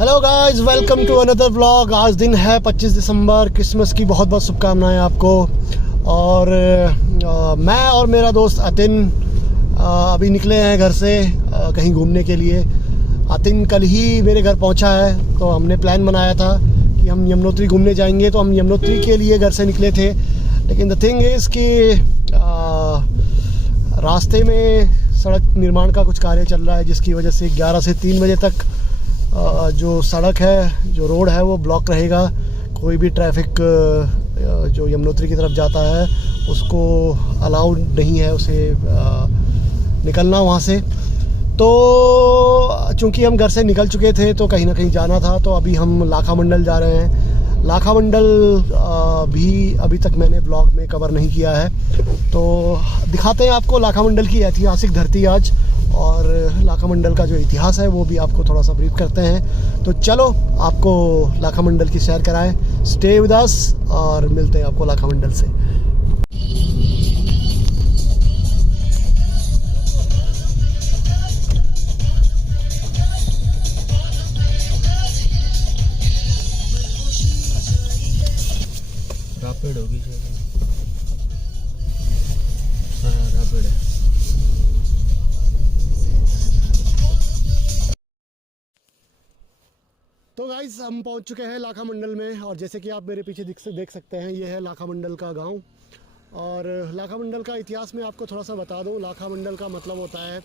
Hello guys, welcome to another vlog. आज दिन है 25 दिसंबर। क्रिसमस की बहुत बहुत शुभकामनाएं आपको। और मैं और मेरा दोस्त अतिन अभी निकले हैं घर से कहीं घूमने के लिए। अतिन कल ही मेरे घर पहुंचा है, तो हमने प्लान बनाया था कि हम यमुनोत्री घूमने जाएंगे, तो हम यमुनोत्री के लिए घर से निकले थे। लेकिन द थिंग इज़ कि रास्ते में सड़क निर्माण का कुछ कार्य चल रहा है, जिसकी वजह से 11 से 3 बजे तक जो सड़क है, जो रोड है, वो ब्लॉक रहेगा। कोई भी ट्रैफिक जो यमुनोत्री की तरफ जाता है उसको अलाउड नहीं है उसे निकलना वहाँ से। तो चूँकि हम घर से निकल चुके थे तो कहीं ना कहीं जाना था, तो अभी हम लाखा मंडल जा रहे हैं। लाखा मंडल भी अभी तक मैंने ब्लॉग में कवर नहीं किया है, तो दिखाते हैं आपको लाखा मंडल की ऐतिहासिक धरती आज, और लाखा मंडल का जो इतिहास है वो भी आपको थोड़ा सा ब्रीफ करते हैं। तो चलो आपको लाखा मंडल की सैर कराएं। स्टे विद अस और मिलते हैं आपको लाखा मंडल से। रैपिड होगी रैपिड है। तो गाइस, हम पहुंच चुके हैं लाखा मंडल में, और जैसे कि आप मेरे पीछे देख सकते हैं, ये है लाखा मंडल का गांव। और लाखा मंडल का इतिहास में आपको थोड़ा सा बता दूं। लाखा मंडल का मतलब होता है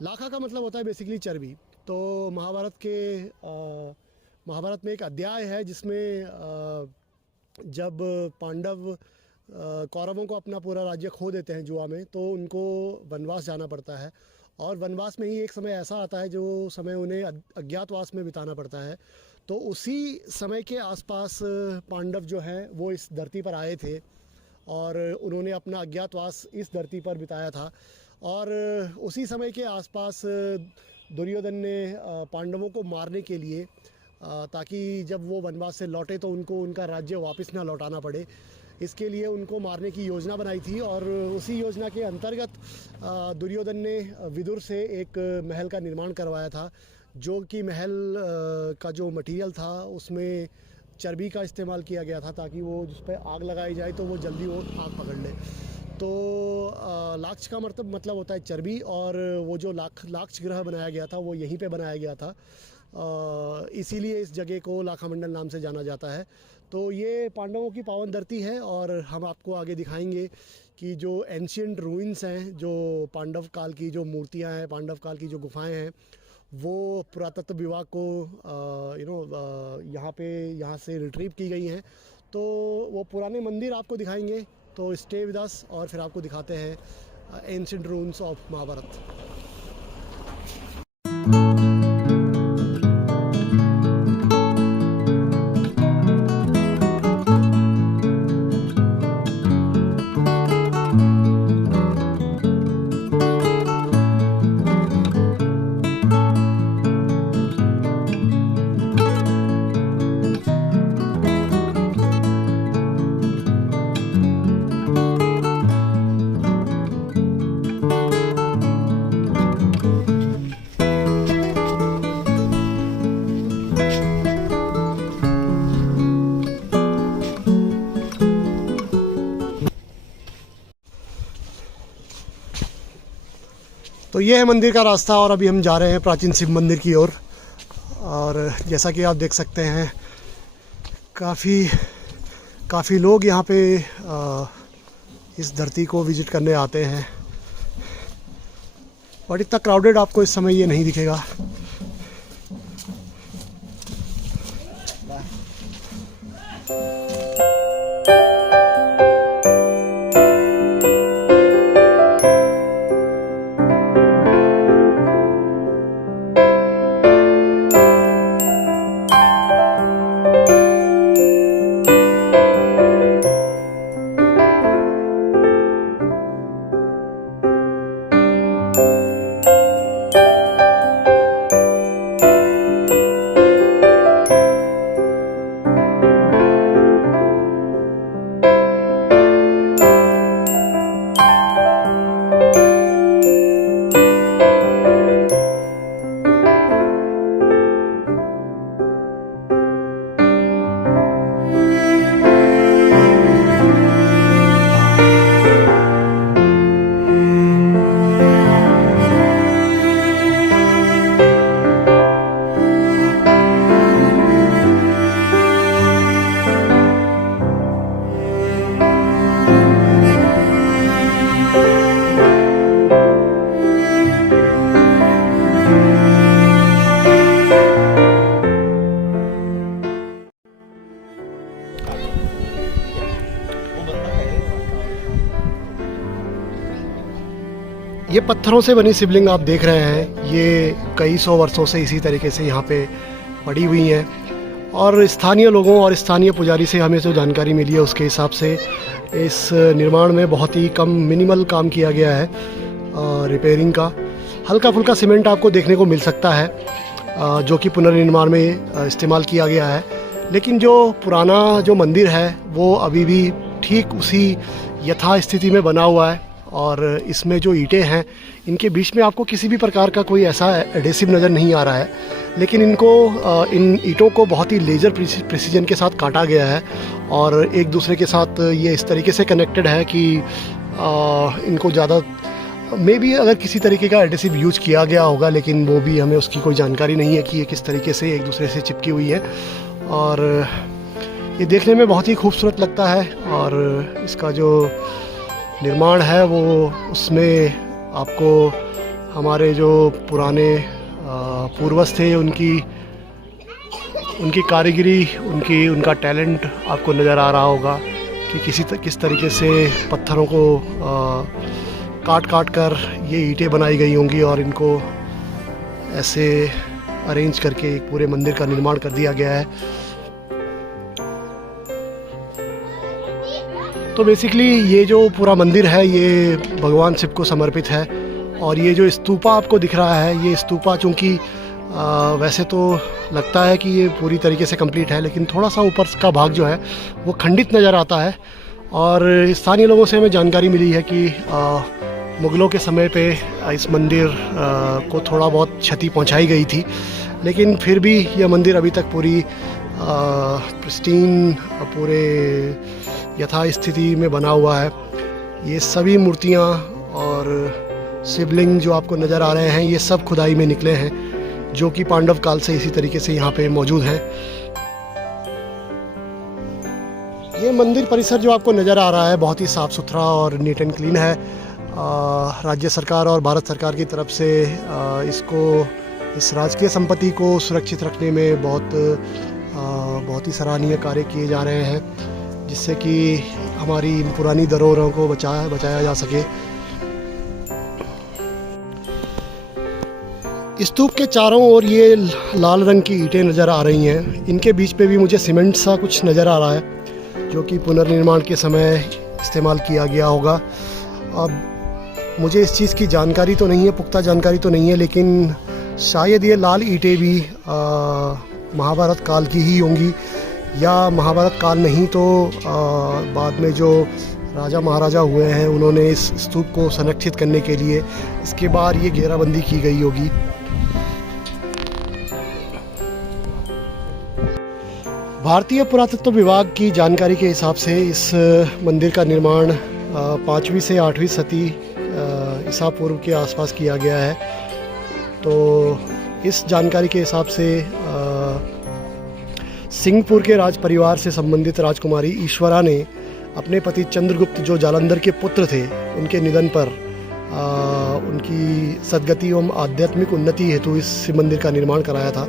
लाखा का मतलब होता है बेसिकली चर्बी। तो महाभारत में एक अध्याय है जिसमें जब पांडव कौरवों को अपना पूरा राज्य खो देते हैं जुआ में, तो उनको वनवास जाना पड़ता है। और वनवास में ही एक समय ऐसा आता है जो समय उन्हें अज्ञातवास में बिताना पड़ता है। तो उसी समय के आसपास पांडव जो हैं वो इस धरती पर आए थे, और उन्होंने अपना अज्ञातवास इस धरती पर बिताया था। और उसी समय के आसपास दुर्योधन ने पांडवों को मारने के लिए, ताकि जब वो वनवास से लौटे तो उनको उनका राज्य वापस ना लौटाना पड़े, इसके लिए उनको मारने की योजना बनाई थी। और उसी योजना के अंतर्गत दुर्योधन ने विदुर से एक महल का निर्माण करवाया था, जो कि महल का जो मटेरियल था उसमें चर्बी का इस्तेमाल किया गया था, ताकि वो जिस पर आग लगाई जाए तो वो जल्दी वो आग पकड़ ले। तो लाक्ष का मतलब होता है चर्बी, और वो जो लाक्ष ग्रह बनाया गया था वो यहीं पे बनाया गया था। इसीलिए इस जगह को लाखा मंडल नाम से जाना जाता है। तो ये पांडवों की पावन धरती है, और हम आपको आगे दिखाएंगे कि जो एंशियंट रूइंस हैं, जो पांडव काल की जो मूर्तियां हैं, पांडव काल की जो गुफाएं हैं, वो पुरातत्व विभाग को यहाँ से रिट्रीव की गई हैं। तो वो पुराने मंदिर आपको दिखाएंगे। तो स्टे विद अस और फिर आपको दिखाते हैं एंशियंट रूइंस ऑफ महाभारत। तो ये है मंदिर का रास्ता, और अभी हम जा रहे हैं प्राचीन शिव मंदिर की ओर। और जैसा कि आप देख सकते हैं, काफ़ी लोग यहाँ पे इस धरती को विज़िट करने आते हैं, और इतना क्राउडेड आपको इस समय ये नहीं दिखेगा। ये पत्थरों से बनी शिवलिंग आप देख रहे हैं, ये कई सौ वर्षों से इसी तरीके से यहाँ पे पड़ी हुई हैं। और स्थानीय लोगों और स्थानीय पुजारी से हमें जो जानकारी मिली है उसके हिसाब से इस निर्माण में बहुत ही कम मिनिमल काम किया गया है रिपेयरिंग का। हल्का फुल्का सीमेंट आपको देखने को मिल सकता है जो कि पुनर्निर्माण में इस्तेमाल किया गया है, लेकिन जो पुराना जो मंदिर है वो अभी भी ठीक उसी यथा स्थिति में बना हुआ है। और इसमें जो ईंटें हैं इनके बीच में आपको किसी भी प्रकार का कोई ऐसा एडेसिव नज़र नहीं आ रहा है, लेकिन इन ईंटों को बहुत ही लेज़र प्रिसीजन के साथ काटा गया है और एक दूसरे के साथ ये इस तरीके से कनेक्टेड है कि इनको ज़्यादा मे बी अगर किसी तरीके का एडेसिव यूज किया गया होगा, लेकिन वो भी हमें उसकी कोई जानकारी नहीं है कि ये किस तरीके से एक दूसरे से चिपकी हुई है। और ये देखने में बहुत ही खूबसूरत लगता है और इसका जो निर्माण है वो उसमें आपको हमारे जो पुराने पूर्वज थे उनकी कारीगरी, उनका टैलेंट आपको नज़र आ रहा होगा कि किस तरीके से पत्थरों को काट कर ये ईंटें बनाई गई होंगी और इनको ऐसे अरेंज करके एक पूरे मंदिर का निर्माण कर दिया गया है। तो बेसिकली ये जो पूरा मंदिर है ये भगवान शिव को समर्पित है। और ये जो स्तूपा आपको दिख रहा है, ये स्तूपा चूँकि वैसे तो लगता है कि ये पूरी तरीके से कंप्लीट है, लेकिन थोड़ा सा ऊपर का भाग जो है वो खंडित नज़र आता है। और स्थानीय लोगों से हमें जानकारी मिली है कि मुग़लों के समय पे इस मंदिर को थोड़ा बहुत क्षति पहुंचाई गई थी, लेकिन फिर भी यह मंदिर अभी तक पूरी प्रिस्टीन पूरे यथा स्थिति में बना हुआ है। ये सभी मूर्तियाँ और शिवलिंग जो आपको नज़र आ रहे हैं ये सब खुदाई में निकले हैं, जो कि पांडव काल से इसी तरीके से यहाँ पे मौजूद हैं। ये मंदिर परिसर जो आपको नज़र आ रहा है बहुत ही साफ़ सुथरा और नीट एंड क्लीन है। राज्य सरकार और भारत सरकार की तरफ से इस राजकीय संपत्ति को सुरक्षित रखने में बहुत ही सराहनीय कार्य किए जा रहे हैं, जिससे कि हमारी इन पुरानी धरोहरों को बचाया जा सके। स्तूप के चारों ओर ये लाल रंग की ईंटें नज़र आ रही हैं, इनके बीच पे भी मुझे सीमेंट सा कुछ नज़र आ रहा है जो कि पुनर्निर्माण के समय इस्तेमाल किया गया होगा। अब मुझे इस चीज़ की जानकारी तो नहीं है, पुख्ता जानकारी तो नहीं है, लेकिन शायद ये लाल ईंटें भी महाभारत काल की ही होंगी, या महाभारत काल नहीं तो बाद में जो राजा महाराजा हुए हैं उन्होंने इस स्तूप को संरक्षित करने के लिए इसके बाद ये घेराबंदी की गई होगी। भारतीय पुरातत्व विभाग की जानकारी के हिसाब से इस मंदिर का निर्माण 5वीं से 8वीं सदी ईसा पूर्व के आसपास किया गया है। तो इस जानकारी के हिसाब से सिंहपुर के राज परिवार से संबंधित राजकुमारी ईश्वरा ने अपने पति चंद्रगुप्त जो जालंधर के पुत्र थे उनके निधन पर उनकी सद्गति एवं आध्यात्मिक उन्नति हेतु इस शिव मंदिर का निर्माण कराया था।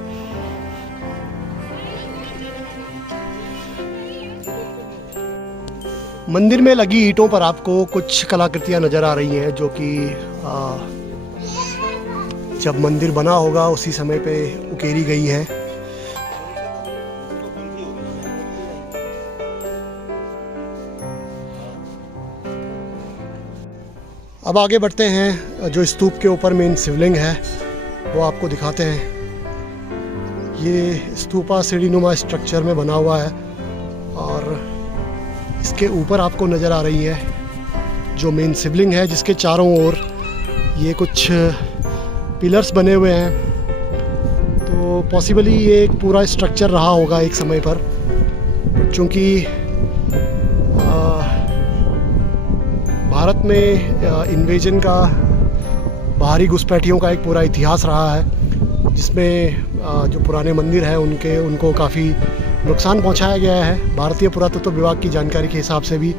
मंदिर में लगी ईंटों पर आपको कुछ कलाकृतियां नज़र आ रही हैं, जो कि जब मंदिर बना होगा उसी समय पे उकेरी गई है। अब आगे बढ़ते हैं, जो स्तूप के ऊपर मेन शिवलिंग है वो आपको दिखाते हैं। ये स्तूपा सीढ़ीनुमा स्ट्रक्चर में बना हुआ है और इसके ऊपर आपको नज़र आ रही है जो मेन शिवलिंग है, जिसके चारों ओर ये कुछ पिलर्स बने हुए हैं। तो पॉसिबली ये एक पूरा स्ट्रक्चर रहा होगा एक समय पर, क्योंकि भारत में इन्वेजन का, बाहरी घुसपैठियों का एक पूरा इतिहास रहा है, जिसमें जो पुराने मंदिर हैं उनको काफ़ी नुकसान पहुंचाया गया है। भारतीय पुरातत्व विभाग की जानकारी के हिसाब से भी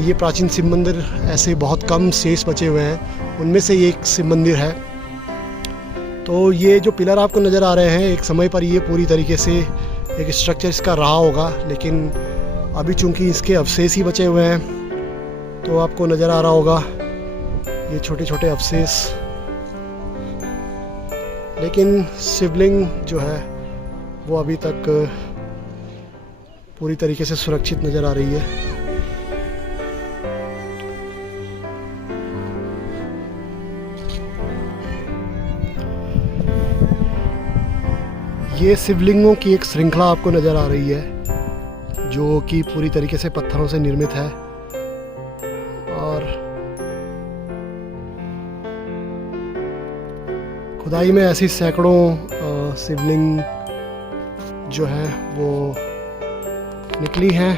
ये प्राचीन शिव मंदिर ऐसे बहुत कम शेष बचे हुए हैं, उनमें से एक शिव मंदिर है। तो ये जो पिलर आपको नज़र आ रहे हैं, एक समय पर ये पूरी तरीके से एक स्ट्रक्चर इसका रहा होगा, लेकिन अभी चूंकि इसके अवशेष ही बचे हुए हैं तो आपको नज़र आ रहा होगा ये छोटे छोटे अवशेष, लेकिन शिवलिंग जो है वो अभी तक पूरी तरीके से सुरक्षित नज़र आ रही है। ये शिवलिंगों की एक श्रृंखला आपको नज़र आ रही है जो कि पूरी तरीके से पत्थरों से निर्मित है, और खुदाई में ऐसी सैकड़ों शिवलिंग जो है वो निकली हैं।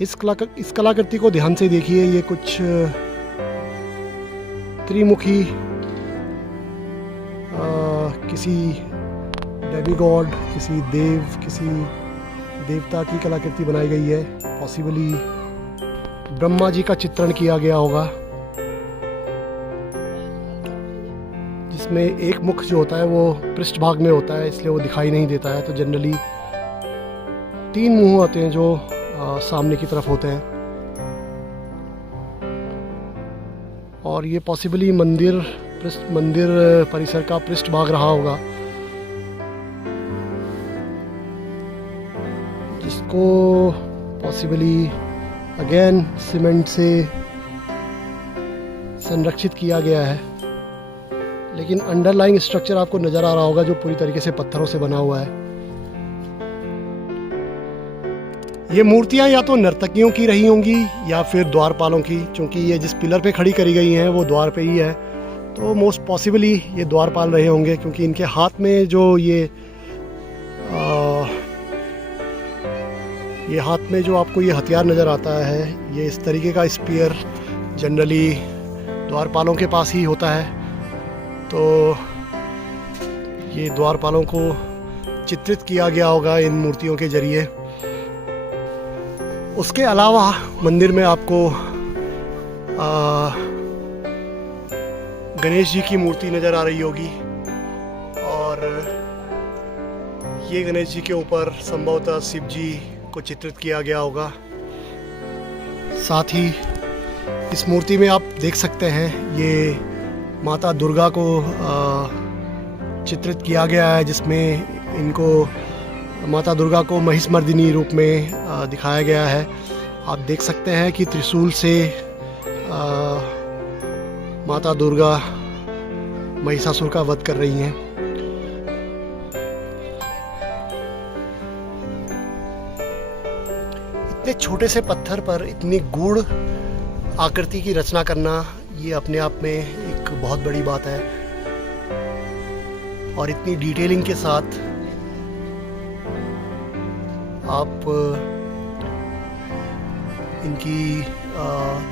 इस कलाकृति को ध्यान से देखिए। ये कुछ त्रिमुखी किसी डेमीगॉड, किसी देवता की कलाकृति बनाई गई है। पॉसिबली ब्रह्मा जी का चित्रण किया गया होगा, जिसमें एक मुख जो होता है वो पृष्ठभाग में होता है, इसलिए वो दिखाई नहीं देता है। तो जनरली 3 मुंह होते हैं जो सामने की तरफ होते हैं, और ये पॉसिबली मंदिर परिसर का पृष्ठभाग रहा होगा, जिसको पॉसिबली अगेन सीमेंट से संरक्षित किया गया है। लेकिन अंडरलाइंग स्ट्रक्चर आपको नज़र आ रहा होगा जो पूरी तरीके से पत्थरों से बना हुआ है। ये मूर्तियाँ या तो नर्तकियों की रही होंगी या फिर द्वारपालों की, क्योंकि ये जिस पिलर पे खड़ी करी गई हैं वो द्वार पे ही है। तो मोस्ट पॉसिबली ये द्वारपाल रहे होंगे, क्योंकि इनके हाथ में जो ये हाथ में जो आपको ये हथियार नज़र आता है, ये इस तरीके का स्पीयर जनरली द्वारपालों के पास ही होता है। तो ये द्वारपालों को चित्रित किया गया होगा इन मूर्तियों के जरिए। उसके अलावा मंदिर में आपको गणेश जी की मूर्ति नज़र आ रही होगी, और ये गणेश जी के ऊपर संभवतः शिव जी को चित्रित किया गया होगा। साथ ही इस मूर्ति में आप देख सकते हैं ये माता दुर्गा को चित्रित किया गया है, जिसमें इनको माता दुर्गा को महिषमर्दिनी रूप में दिखाया गया है। आप देख सकते हैं कि त्रिशूल से माता दुर्गा महिषासुर का वध कर रही हैं। इतने छोटे से पत्थर पर इतनी गूढ़ आकृति की रचना करना, ये अपने आप में एक बहुत बड़ी बात है। और इतनी डिटेलिंग के साथ आप इनकी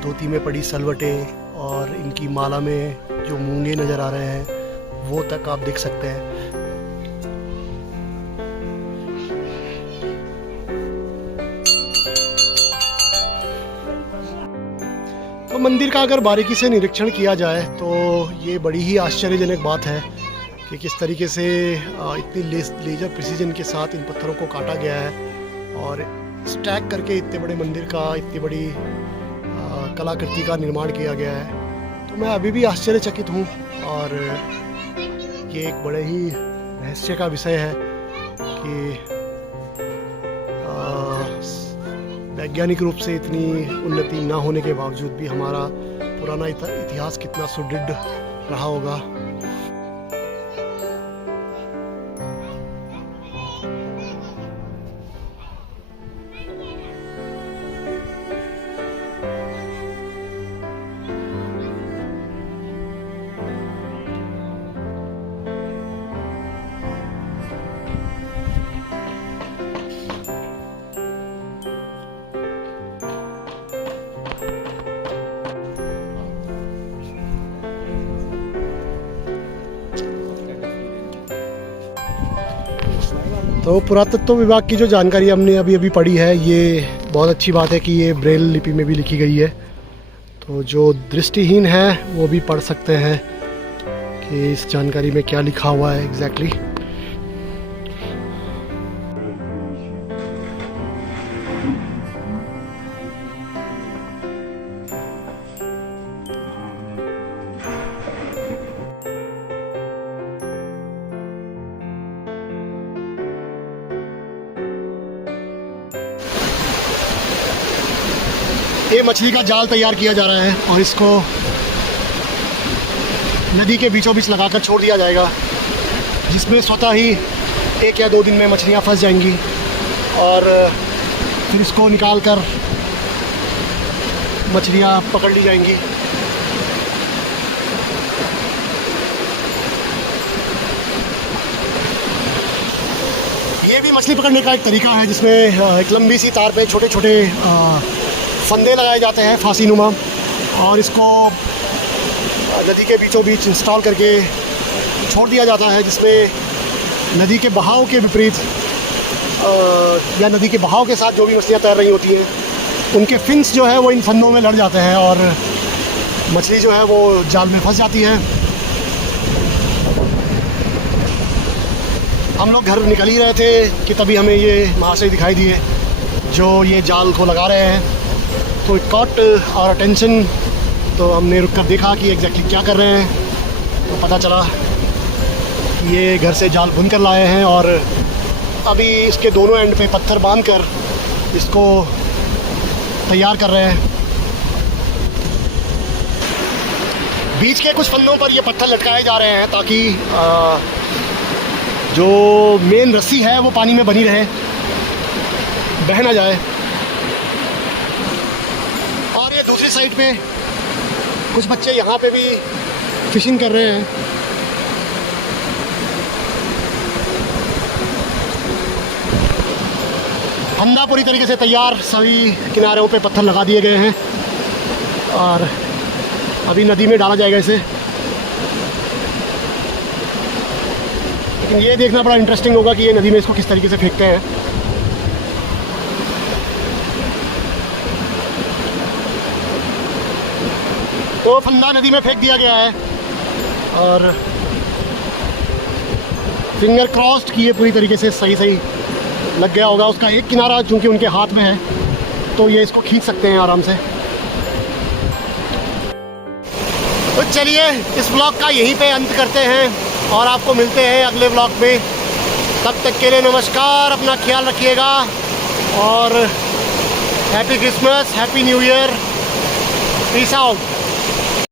धोती में पड़ी सलवटें और इनकी माला में जो मूंगे नज़र आ रहे हैं वो तक आप देख सकते हैं। तो मंदिर का अगर बारीकी से निरीक्षण किया जाए तो ये बड़ी ही आश्चर्यजनक बात है कि किस तरीके से इतनी लेजर प्रिसीजन के साथ इन पत्थरों को काटा गया है और स्टैक करके इतने बड़े मंदिर का, इतनी बड़ी कलाकृति का निर्माण किया गया है। तो मैं अभी भी आश्चर्यचकित हूँ, और ये एक बड़े ही रहस्य का विषय है कि वैज्ञानिक रूप से इतनी उन्नति ना होने के बावजूद भी हमारा पुराना इतिहास कितना सुदृढ़ रहा होगा। तो पुरातत्व विभाग की जो जानकारी हमने अभी पढ़ी है, ये बहुत अच्छी बात है कि ये ब्रेल लिपि में भी लिखी गई है। तो जो दृष्टिहीन है वो भी पढ़ सकते हैं कि इस जानकारी में क्या लिखा हुआ है एग्जैक्टली। ये मछली का जाल तैयार किया जा रहा है और इसको नदी के बीचों बीच लगाकर छोड़ दिया जाएगा, जिसमें स्वतः ही 1 या 2 दिन में मछलियाँ फंस जाएंगी और फिर इसको निकाल कर मछलियाँ पकड़ ली जाएंगी। ये भी मछली पकड़ने का एक तरीका है, जिसमें एक लंबी सी तार पे छोटे छोटे फंदे लगाए जाते हैं फांसी नुमा, और इसको नदी के बीचों बीच इंस्टॉल करके छोड़ दिया जाता है, जिसमें नदी के बहाव के विपरीत या नदी के बहाव के साथ जो भी मछलियाँ तैर रही होती हैं उनके फिन्स जो है वो इन फंदों में लड़ जाते हैं और मछली जो है वो जाल में फंस जाती है। हम लोग घर निकल ही रहे थे कि तभी हमें ये महाशय दिखाई दिए जो ये जाल को लगा रहे हैं, तो इट कॉट आवर अटेंशन। तो हमने रुक कर देखा कि एग्जैक्टली क्या कर रहे हैं, तो पता चला कि ये घर से जाल बुन कर लाए हैं और अभी इसके दोनों एंड पे पत्थर बांध कर इसको तैयार कर रहे हैं। बीच के कुछ फंदों पर ये पत्थर लटकाए जा रहे हैं ताकि जो मेन रस्सी है वो पानी में बनी रहे, बह ना जाए। और ये दूसरी साइड पे कुछ बच्चे यहाँ पे भी फिशिंग कर रहे हैं। फंदा पूरी तरीके से तैयार, सभी किनारों पे पत्थर लगा दिए गए हैं और अभी नदी में डाला जाएगा इसे। लेकिन ये देखना बड़ा इंटरेस्टिंग होगा कि ये नदी में इसको किस तरीके से फेंकते हैं। तो फंदा नदी में फेंक दिया गया है और फिंगर क्रॉस्ड कि ये पूरी तरीके से सही लग गया होगा। उसका एक किनारा चूंकि उनके हाथ में है तो ये इसको खींच सकते हैं आराम से। तो चलिए इस ब्लॉग का यहीं पे अंत करते हैं और आपको मिलते हैं अगले ब्लॉग में। तब तक के लिए नमस्कार, अपना ख्याल रखिएगा और happy Christmas, happy new year, peace out.